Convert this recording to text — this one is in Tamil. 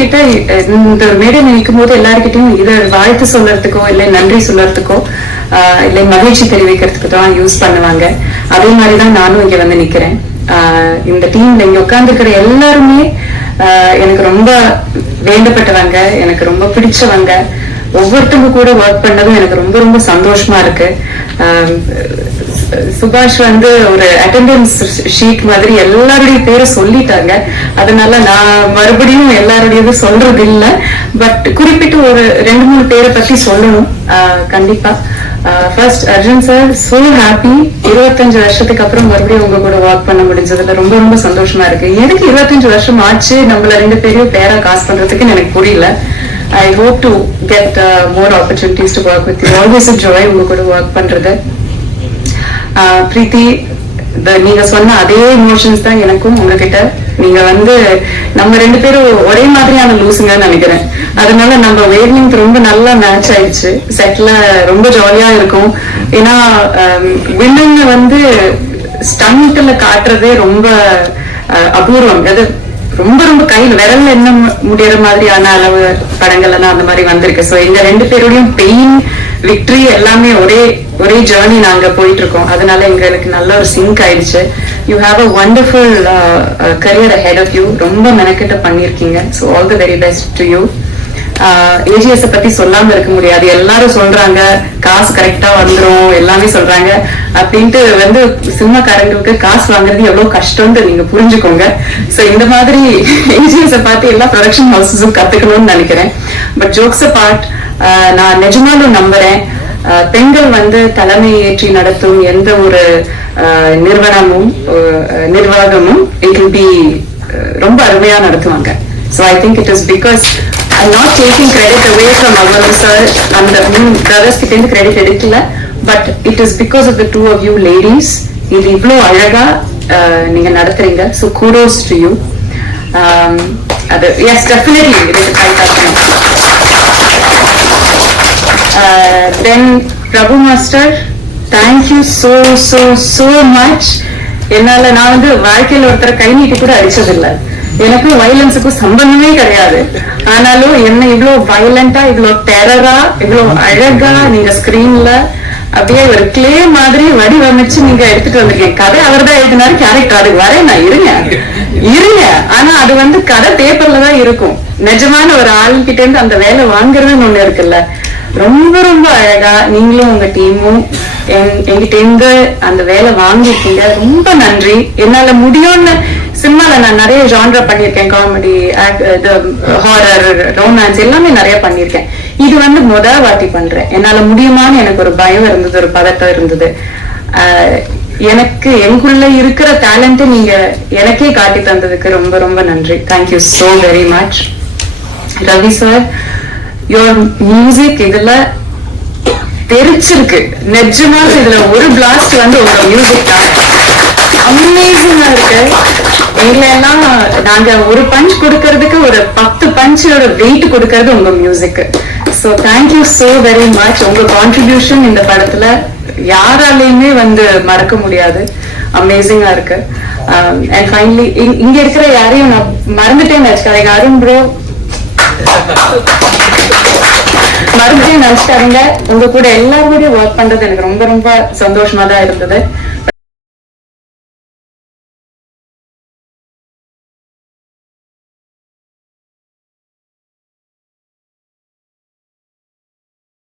கிட்ட இந்த மேடை நிற்கும் போது எல்லாருக்கிட்டையும் இதை வாழ்த்து சொல்றதுக்கோ இல்லை நன்றி சொல்றதுக்கோ இல்லை மகிழ்ச்சி தெரிவிக்கிறதுக்கு தான் யூஸ் பண்ணுவாங்க. அதே மாதிரிதான் நானும் இங்க வந்து நிக்கிறேன். இந்த டீம்ல இங்க உட்கார்ந்துருக்கிற எல்லாருமே எனக்கு ரொம்ப வேண்டப்பட்டவங்க, எனக்கு ரொம்ப பிடிச்சவங்க. ஒவ்வொருத்தவங்க கூட ஒர்க் பண்ணதும் எனக்கு ரொம்ப ரொம்ப சந்தோஷமா இருக்கு. சுபாஷ் வந்து ஒரு அட்டெண்டன்ஸ் ஷீட் மாதிரி எல்லாருடைய பேரை சொல்லிட்டாங்க. அதனால நான் மறுபடியும் எல்லாருடையது சொல்றது இல்லை. பட் குறிப்பிட்டு ஒரு 2-3 பேரை பத்தி சொல்லணும் கண்டிப்பா. First Arjun sir, so happy. 25 வருஷத்துக்கு அப்புறம் மறுபடியும் உங்க கூட ஒர்க் பண்ண முடிஞ்சதுல ரொம்ப ரொம்ப சந்தோஷமா இருக்கு. எனக்கு 25 வருஷம் ஆச்சு நம்மள 2 பேரையும் பேரா காசு பண்றதுக்கு எனக்கு புரியல. I hope to get more opportunities to work with you. Always a joy உங்க கூட ஒர்க் பண்றது. பிரீத்தி, நீங்க சொன்ன அதே இமோஷன்ஸ் தான் எனக்கும் உங்ககிட்ட. நீங்க வந்து நம்ம 2 பேரும் ஒரே மாதிரியான லூசுங்கன்னு நினைக்கிறேன். அதனால நம்ம வேவ்லிங்க் ரொம்ப நல்லா மேட்ச் ஆயிடுச்சு. செட்ல ரொம்ப ஜாலியா இருக்கும். ஏன்னா வில்லன் வந்து ஸ்டண்ட்ல காட்டுறதே ரொம்ப அபூர்வம். அது ரொம்ப ரொம்ப கையில் விரல்ல என்ன முடியற மாதிரியான அளவு படங்கள் எல்லாம் அந்த மாதிரி வந்திருக்கு. ஸோ எங்க 2 பேருடையும் பெயின் விக்டரி எல்லாமே ஒரே ஜேர்னி நாங்க போயிட்டு இருக்கோம். அதனால எங்களுக்கு நல்ல ஒரு சிங்க் ஆயிடுச்சு. You have a wonderful career ahead of you. ரொம்ப மெனக்கிட்ட பண்ணிருக்கீங்க. So all the very best to you. AGS பத்தி சொல்லாம இருக்க முடியாது. எல்லாரும் சொல்றாங்க காசு கரெக்டா வந்துரும் எல்லாமே சொல்றாங்க அப்படின்ட்டு. வந்து சினிமாக்காரங்களுக்கு காசு வாங்குறது எவ்வளவு கஷ்டம்னு நீங்க புரிஞ்சுக்கோங்க. சோ இந்த மாதிரி ஏஜிஎஸ் பார்த்து எல்லா ப்ரொடக்ஷன் ஹவுசஸும் கத்துக்கணும்னு நினைக்கிறேன். பட் ஜோக்ஸ் பார்ட், நான் நிஜமாலும் நம்புறேன் பெண்கள் வந்து தலைமை ஏற்றி நடத்தும் எந்த ஒரு நிர்வாகமும் இட் வில் பி ரொம்ப அருமையா நடத்துவாங்க. So I think it is because I'm not taking credit away from Avalu sir and the brothers கிட்ட credit எடுக்கல. But it is because of the two of you ladies. இது இவ்வளவு அழகா நீங்க நடத்துறீங்க. So kudos to you. Yes, definitely இதுக்கு ட்ரை பண்ணணும். Then Prabhu Master, thank you so much. என்னால நான் வந்து வாழ்க்கையில ஒருத்தர கை நீட்டி கூட அடிச்சதில்லை. எனக்கும் வயலன்ஸுக்கும் சம்பந்தமே கிடையாது. ஆனாலும் என்ன இவ்வளவு வயலண்டா, இவ்வளவு டெரரா, இவ்வளவு அழகா நீங்க ஸ்கிரீன்ல அப்படியே ஒரு கிளே மாதிரி வடிவமைச்சு நீங்க எடுத்துட்டு வந்திருக்கீங்க. கதை அவர் தான் எழுதினாரு, கேரக்டர் அதுக்கு வரேன் நான் இருங்க. ஆனா அது வந்து கதை பேப்பர்ல தான் இருக்கும். நிஜமான ஒரு ஆளுகிட்ட இருந்து அந்த வேலை வாங்குறதுன்னு ஒண்ணு இருக்குல்ல. ரொம்ப ரொம்ப அழகா நீங்களும் உங்க டீமும் எங்கிட்ட இருந்து அந்த வேலை வாங்கிருக்கீங்க. ரொம்ப நன்றி. என்னால முடியும்னு சினிமால நான் நிறைய ஜான்ரா பண்ணிருக்கேன். காமெடி, ஹாரர், ரொமான்ஸ் எல்லாமே நிறைய பண்ணிருக்கேன். இது வந்து வாட்டி பண்றேன். என்னால முடியுமான்னு எனக்கு ஒரு பயம் இருந்தது, ஒரு பதட்டம் இருந்தது. எனக்கு எங்குள்ள இருக்கிற டேலண்ட் நீங்க எனக்கே காட்டி தந்ததுக்கு ரொம்ப ரொம்ப நன்றி. Thank you so very much. Ravi sir, your music இதுல தெரிச்சிருக்கு. நிஜமாக இதுல ஒரு பிளாஸ்ட் வந்து உங்க மியூசிக் தான். அமேசிங்கா இருக்கு. எங்களை எல்லாம் நாங்க ஒரு பஞ்ச் கொடுக்கறதுக்கு ஒரு 10 பஞ்சோட வெயிட் கொடுக்கறது உங்க music. So thank you so very much. உங்க கான்ட்ரிபியூஷன் இந்த படத்துல யாராலையுமே வந்து மறக்க முடியாது. அமேசிங்கா இருக்கு. அண்ட் ஃபைனலி இங்க இருக்கிற யாரையும் நான் மறந்துட்டேன்னு வச்சுக்காதீங்க. அருண் ப்ரோ மறுபடியும் நினைச்சிட்டாருங்க. உங்க கூட எல்லாரும் ஒர்க் பண்றது எனக்கு ரொம்ப ரொம்ப சந்தோஷமா தான் இருந்தது.